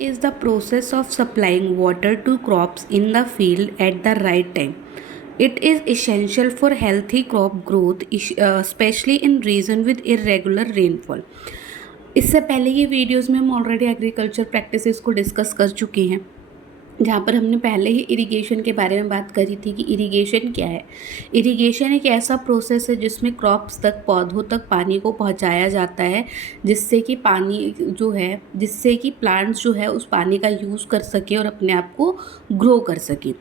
is the process of supplying water to crops in the field at the right time. It is essential for healthy crop growth, especially in region with irregular rainfall. इससे पहले ये videos में हम already agriculture practices को discuss कर चुके हैं, जहाँ पर हमने पहले ही इरिगेशन के बारे में बात करी थी कि इरिगेशन क्या है। इरिगेशन एक ऐसा प्रोसेस है जिसमें क्रॉप्स तक, पौधों तक पानी को पहुँचाया जाता है, जिससे कि प्लांट्स जो है उस पानी का यूज़ कर सके और अपने आप को ग्रो कर सके।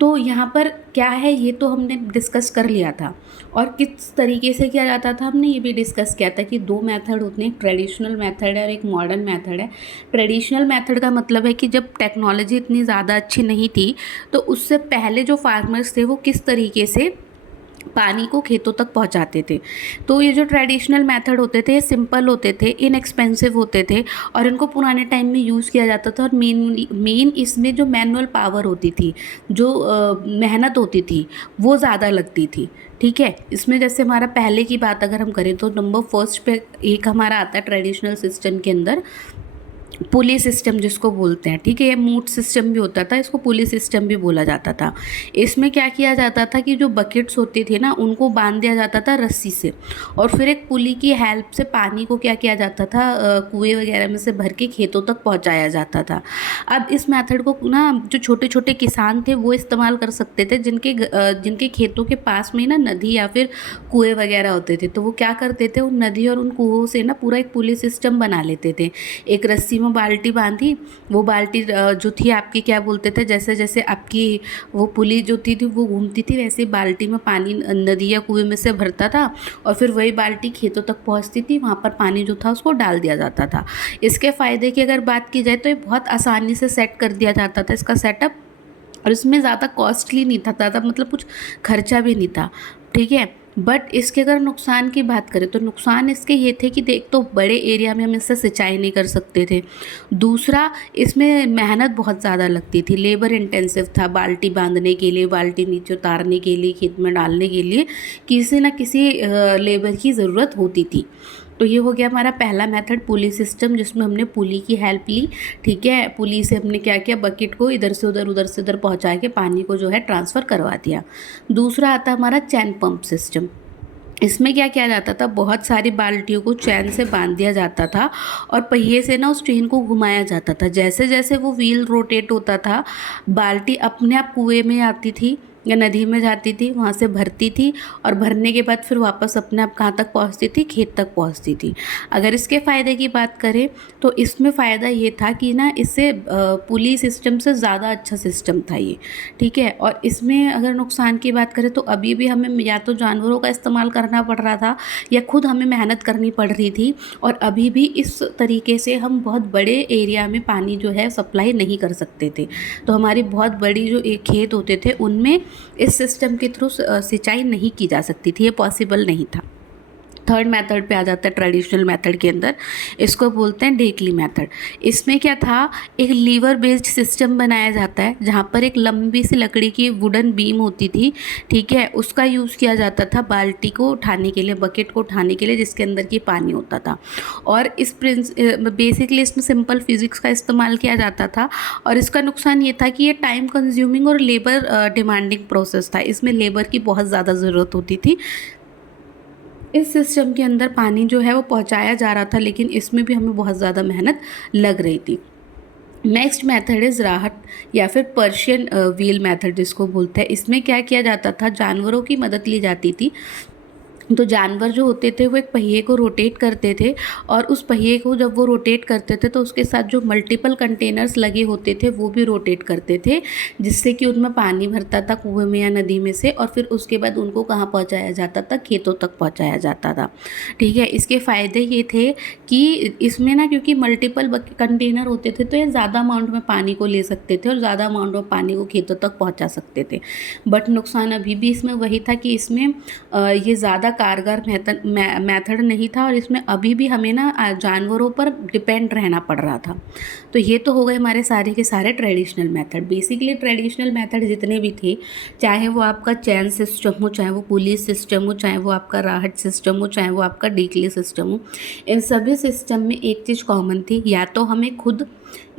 तो यहाँ पर क्या है ये तो हमने डिस्कस कर लिया था, और किस तरीके से किया जाता था हमने ये भी डिस्कस किया था कि दो मेथड होते हैं, एक ट्रेडिशनल मेथड है और एक मॉडर्न मेथड है। ट्रेडिशनल मेथड का मतलब है कि जब टेक्नोलॉजी इतनी ज़्यादा अच्छी नहीं थी तो उससे पहले जो फार्मर्स थे वो किस तरीके से पानी को खेतों तक पहुंचाते थे। तो ये जो ट्रेडिशनल मेथड होते थे ये सिंपल होते थे, इनएक्सपेंसिव होते थे और इनको पुराने टाइम में यूज़ किया जाता था। और मेन इसमें जो मैनुअल पावर होती थी, जो मेहनत होती थी वो ज़्यादा लगती थी। ठीक है, इसमें जैसे हमारा पहले की बात अगर हम करें तो नंबर फर्स्ट पे एक हमारा आता है ट्रेडिशनल सिस्टम के अंदर पुली सिस्टम जिसको बोलते हैं। ठीक है, ये मूट सिस्टम भी होता था, इसको पुली सिस्टम भी बोला जाता था। इसमें क्या किया जाता था कि जो बकेट्स होती थी ना उनको बांध दिया जाता था रस्सी से, और फिर एक पुली की हेल्प से पानी को क्या किया जाता था, कुएं वगैरह में से भर के खेतों तक पहुंचाया जाता था। अब इस मेथड को ना जो छोटे छोटे किसान थे वो इस्तेमाल कर सकते थे, जिनके खेतों के पास में ना नदी या फिर कुएँ वगैरह होते थे। तो वो क्या करते थे, उन नदी और उन कुओं से ना पूरा एक पुली सिस्टम बना लेते थे। एक रस्सी में बाल्टी बांधी, वो बाल्टी जो थी आपकी क्या बोलते थे, जैसे जैसे आपकी वो पुली जो थी वो घूमती थी वैसे बाल्टी में पानी नदी या कुएं में से भरता था, और फिर वही बाल्टी खेतों तक पहुंचती थी। वहाँ पर पानी जो था उसको डाल दिया जाता था। इसके फ़ायदे की अगर बात की जाए तो ये बहुत आसानी से सेट कर दिया जाता था इसका सेटअप, और इसमें ज़्यादा कॉस्टली नहीं था, ज़्यादा मतलब कुछ खर्चा भी नहीं था। ठीक है, बट इसके अगर नुकसान की बात करें तो नुकसान इसके ये थे कि देख तो बड़े एरिया में हम इससे सिंचाई नहीं कर सकते थे। दूसरा, इसमें मेहनत बहुत ज़्यादा लगती थी, लेबर इंटेंसिव था। बाल्टी बांधने के लिए, बाल्टी नीचे उतारने के लिए, खेत में डालने के लिए किसी न किसी लेबर की ज़रूरत होती थी। तो ये हो गया हमारा पहला मेथड पुली सिस्टम, जिसमें हमने पुली की हेल्प ली। ठीक है, पुली से हमने क्या किया, बकेट को इधर से उधर, उधर से उधर पहुंचा के पानी को जो है ट्रांसफ़र करवा दिया। दूसरा आता हमारा चैन पंप सिस्टम। इसमें क्या किया जाता था, बहुत सारी बाल्टियों को चैन से बांध दिया जाता था और पहिए से ना उस चेन को घुमाया जाता था। जैसे जैसे वो व्हील रोटेट होता था, बाल्टी अपने आप कुएं में आती थी या नदी में जाती थी, वहाँ से भरती थी, और भरने के बाद फिर वापस अपने आप कहाँ तक पहुँचती थी, खेत तक पहुँचती थी। अगर इसके फ़ायदे की बात करें तो इसमें फ़ायदा ये था कि ना इससे पुली सिस्टम से ज़्यादा अच्छा सिस्टम था ये। ठीक है, और इसमें अगर नुकसान की बात करें तो अभी भी हमें या तो जानवरों का इस्तेमाल करना पड़ रहा था या खुद हमें मेहनत करनी पड़ रही थी, और अभी भी इस तरीके से हम बहुत बड़े एरिया में पानी जो है सप्लाई नहीं कर सकते थे। तो हमारी बहुत बड़ी जो एक खेत होते थे उनमें इस सिस्टम के थ्रू सिंचाई नहीं की जा सकती थी, ये पॉसिबल नहीं था। थर्ड मेथड पे आ जाता है ट्रेडिशनल मेथड के अंदर, इसको बोलते हैं ढेकली मेथड। इसमें क्या था, एक लीवर बेस्ड सिस्टम बनाया जाता है जहाँ पर एक लंबी सी लकड़ी की वुडन बीम होती थी। ठीक है, उसका यूज़ किया जाता था बाल्टी को उठाने के लिए, बकेट को उठाने के लिए, जिसके अंदर की पानी होता था। और बेसिकली इसमें सिंपल फिजिक्स का इस्तेमाल किया जाता था, और इसका नुकसान ये था कि ये टाइम कंज्यूमिंग और लेबर डिमांडिंग प्रोसेस था। इसमें लेबर की बहुत ज़्यादा ज़रूरत होती थी। इस सिस्टम के अंदर पानी जो है वो पहुंचाया जा रहा था, लेकिन इसमें भी हमें बहुत ज़्यादा मेहनत लग रही थी। नेक्स्ट मेथड इज़ राहत या फिर पर्शियन व्हील मेथड जिसको बोलते हैं। इसमें क्या किया जाता था, जानवरों की मदद ली जाती थी। तो जानवर जो होते थे वो एक पहिए को रोटेट करते थे, और उस पहिए को जब वो रोटेट करते थे तो उसके साथ जो मल्टीपल कंटेनर्स लगे होते थे वो भी रोटेट करते थे, जिससे कि उनमें पानी भरता था कुएं में या नदी में से, और फिर उसके बाद उनको कहाँ पहुँचाया जाता था, खेतों तक पहुँचाया जाता था। ठीक है, इसके फ़ायदे ये थे कि इसमें ना क्योंकि मल्टीपल कंटेनर होते थे तो ये ज़्यादा अमाउंट में पानी को ले सकते थे और ज़्यादा अमाउंट में पानी को खेतों तक पहुँचा सकते थे। बट नुकसान अभी भी इसमें वही था कि इसमें ये ज़्यादा कारगर मेथड नहीं था, और इसमें अभी भी हमें ना जानवरों पर डिपेंड रहना पड़ रहा था। तो ये तो हो गए हमारे सारे के सारे traditional method. Basically traditional method जितने भी थे, चाहे वो आपका चैन सिस्टम हो, चाहे वो पुलिस सिस्टम हो, चाहे वो आपका राहत सिस्टम हो, चाहे वो आपका ढेकली सिस्टम हो, इन सभी सिस्टम में एक चीज़ कॉमन थी, या तो हमें खुद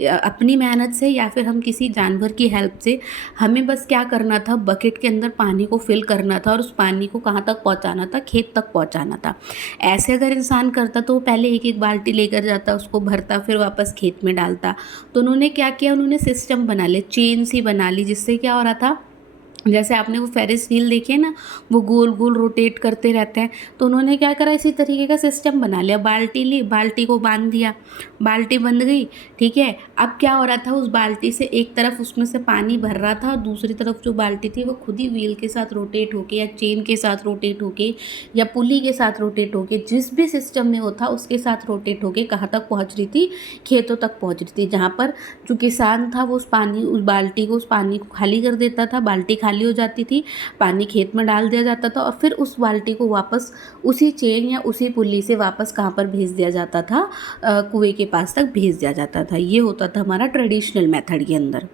अपनी मेहनत से या फिर हम किसी जानवर की हेल्प से हमें बस क्या करना था, बकेट के अंदर पानी को फिल करना था और उस पानी को कहाँ तक पहुँचाना था, खेत तक पहुँचाना था। ऐसे अगर इंसान करता तो वो पहले एक एक बाल्टी लेकर जाता, उसको भरता, फिर वापस खेत में डालता। तो उन्होंने क्या किया, उन्होंने सिस्टम बना लिया, चेन सी बना ली, जिससे क्या हो रहा था, जैसे आपने वो फेरिस व्हील देखे ना, वो गोल गोल रोटेट करते रहते हैं। तो उन्होंने क्या करा, इसी तरीके का सिस्टम बना लिया। बाल्टी ली, बाल्टी को बांध दिया, बाल्टी बंध गई, ठीक है। अब क्या हो रहा था, उस बाल्टी से एक तरफ उसमें से पानी भर रहा था और दूसरी तरफ जो बाल्टी थी वो खुद ही व्हील के साथ रोटेट होके या चेन के साथ रोटेट होके या पुली के साथ रोटेट होके, जिस भी सिस्टम में वो था उसके साथ रोटेट होके कहाँ तक पहुँच रही थी, खेतों तक पहुँच रही थी। जहाँ पर जो किसान था वो उस बाल्टी को, उस पानी को खाली कर देता था, बाल्टी खाली हो जाती थी, पानी खेत में डाल दिया जाता था और फिर उस बाल्टी को वापस उसी चेन या उसी पुल्ली से वापस कहाँ पर भेज दिया जाता था, कुएं के पास तक भेज दिया जाता था। ये होता था हमारा ट्रेडिशनल मेथड के अंदर।